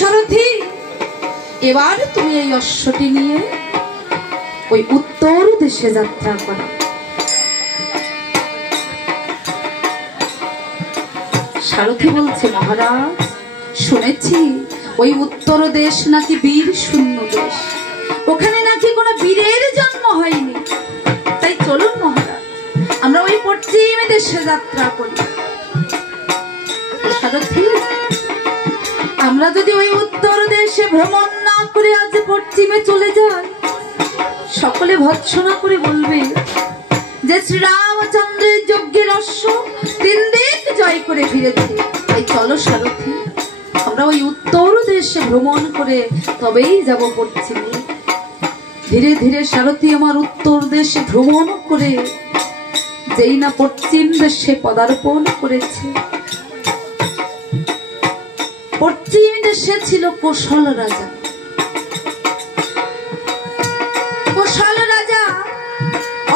সারথি, এবার তুমি এই অশ্বটি নিয়ে ওই উত্তর দেশে যাত্রা করো। সারথি বলছে, মহারাজ শুনেছি ওই উত্তর দেশ নাকি বীর শূন্য দেশ, ওখানে নাকি কোনো বীরের জন্ম হয়নি, তাই চলুন মহারাজ আমরা ওই পশ্চিম দেশে যাত্রা করি। সারথি, আমরা যদি ওই উত্তর দেশে ভ্রমণ না করে আজ পশ্চিমে চলে যাই, সকলে ভৎসনা করে বলবে যে শ্রীরামচন্দ্রের যজ্ঞের অশ্ব 3 দিন জয় করে ফিরেছে। তাই চলো সারথি, আমরা ওই উত্তর দেশে ভ্রমণ করে তবেই যাব পশ্চিমে। ধীরে ধীরে সারথি আমার উত্তর দেশে ভ্রমণ করে যেই না পশ্চিম দেশে পদার্পণ করেছে, পশ্চিম দেশে ছিল কোশল রাজা। কোশল রাজা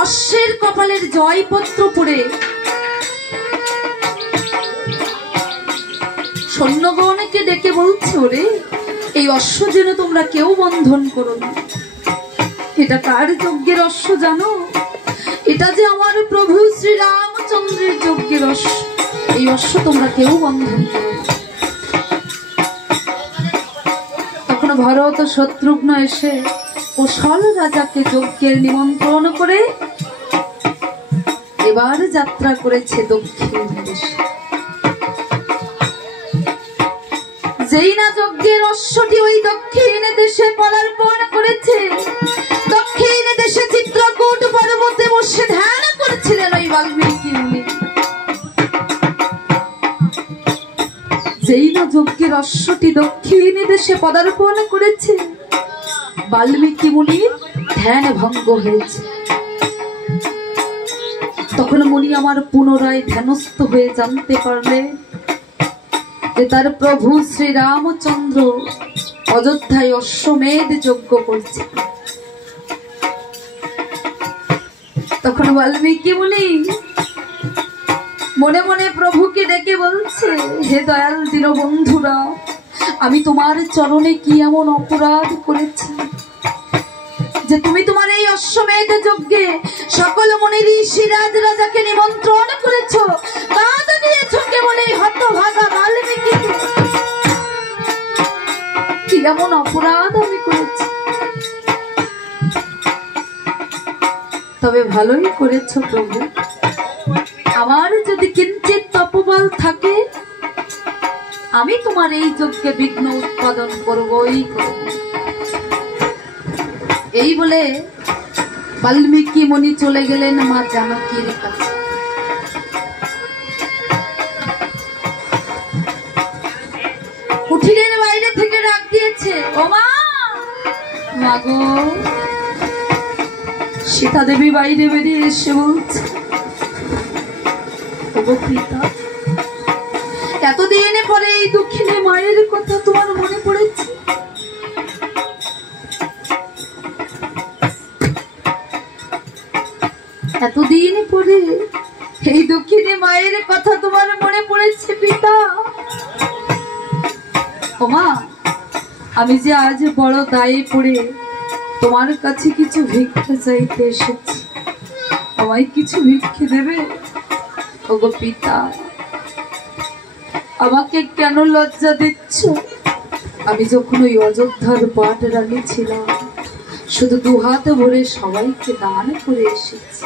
অশ্বের কপালের জয়পত্র পড়ে সৈন্যগণকে ডেকে বলছে, ওরে এই অশ্ব যেন তোমরা কেউ বন্ধন করো না, এটা কার যজ্ঞের অশ্ব জানো? এটা যে আমার প্রভু শ্রীরামচন্দ্রের যজ্ঞের অশ্ব, এই অশ্ব তোমরা কেউ বন্ধন করো না। তখন ভরত শত্রুঘ্ন এসে কোশল রাজাকে যজ্ঞের নিমন্ত্রণ করে এবার যাত্রা করেছে দক্ষিণ দেশে। যেই না যজ্ঞের অশ্বটি ওই দক্ষিণ দেশে পদার্পণ করেছে, দক্ষিণ দেশে চিত্রকূট পর্বতে বসে ধ্যান করছিলেন ওই বাল্মীকি মুনি। যেই না যজ্ঞের অশ্বটি দক্ষিণ দেশে পদার্পণ করেছে, বাল্মীকি মুনির ধ্যান ভঙ্গ হয়েছে। তখন মুনি আমার পুনরায় ধ্যানস্থ হয়ে জানতে পারলে যে তার প্রভু শ্রীরামচন্দ্র অযোধ্যায় অশ্বমেধ যজ্ঞ করছে। তখন বাল্মীকি মুনি মনে মনে প্রভুকে ডেকে বলছে, হে দয়াল দীনবন্ধুরা, আমি তোমার চরণে কি এমন অপরাধ করেছি যে তুমি তোমার এই অশ্বমেধ যজ্ঞে সকল মুনি ঋষি রাজ রাজাকে নিমন্ত্রণ করেছো, বাদ দিয়েছো কেবল এই হতভাগা বাল্মীকি? কি এমন অপরাধ আমি করেছি? তবে ভালোই করেছো প্রভু, আমার যদি কিঞ্চিত তপবল থাকে আমি তোমার এই যজ্ঞে বিঘ্ন উৎপাদন করবই করব। এই বলে বাল্মীকি মুনি চলে গেলেন মা জানকীর কাছে। কুঠিরের বাইরে থেকে ডাক দিয়েছে, ও মা, মাগো। সীতা দেবী বাইরে বেরিয়ে এসে বলছে, ওগো পিতা, এতদিন পরে এই দক্ষিণে মায়ের কথা তোমার মনে পড়েছে? এতদিন পরে এই দক্ষিণে মায়ের কথা তোমার মনে পড়েছে পিতা? ওমা, আমি যে আজ বড় দায়ে পড়ে তোমার কাছে কিছু ভিক্ষা চাইতে এসেছি, আমায় কিছু ভিক্ষে দেবে? ওগো পিতা, আমাকে কেন লজ্জা দিচ্ছ? আমি যখন ওই অযোধ্যার পাট রানী ছিলাম, শুধু 2 হাত ভরে সবাইকে দান করে এসেছি।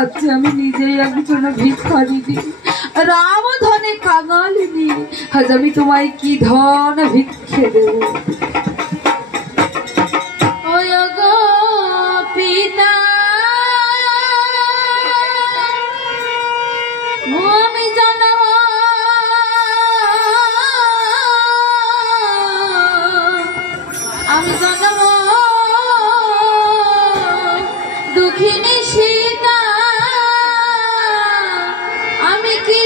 আজ আমি নিজেই একজন ভিখারিনী, রাম ধনে কাঙালিনী, আজ আমি তোমায় কি ধন ভিক্ষে দেব? পিতা, আমি জন্ম দুঃখিনী সীতা, আমি কি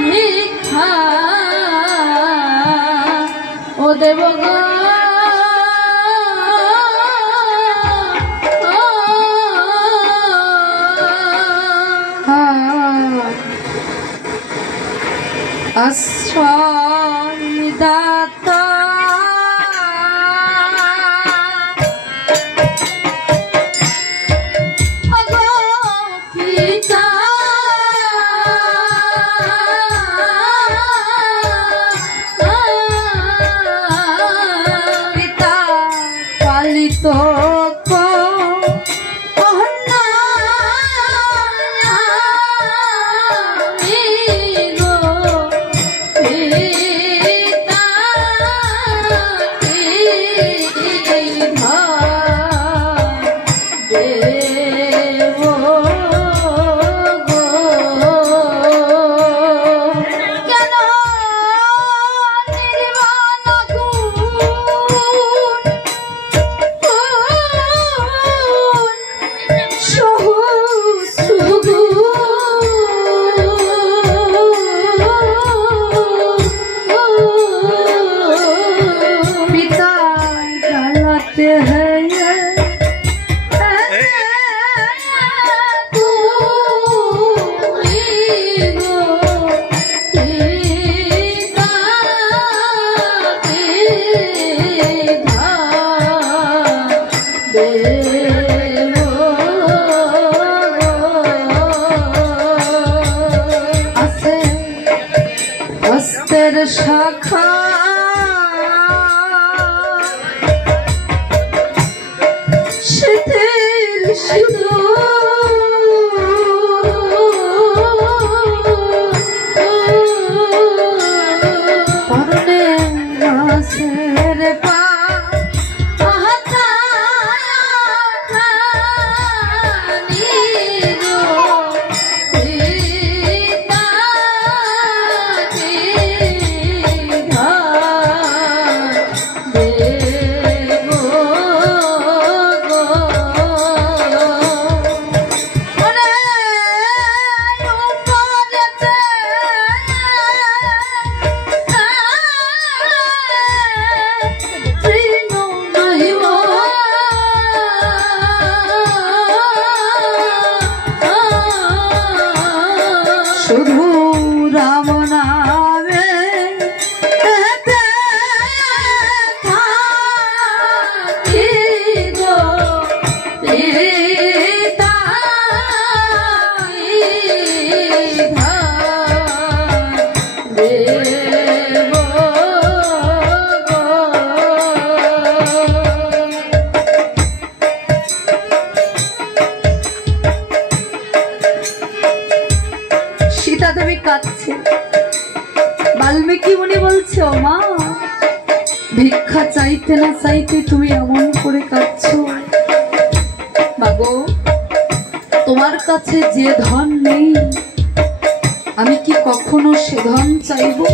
ভিক্ষা ও দেব গো? আশ্রয় দাতা শাখা শীতের শুধু পরনে গাছের পা শুধু রাম নামে সীতা দেবী কাঁদছে। বাল্মীকি মুনি বলছে, ও মা, ভিক্ষা চাইতে না চাইতে তুমি এমন করে কাঁদছো। মাগো, তোমার কাছে যে ধন নেই, আমি কি কখনো সে ধন চাইবো?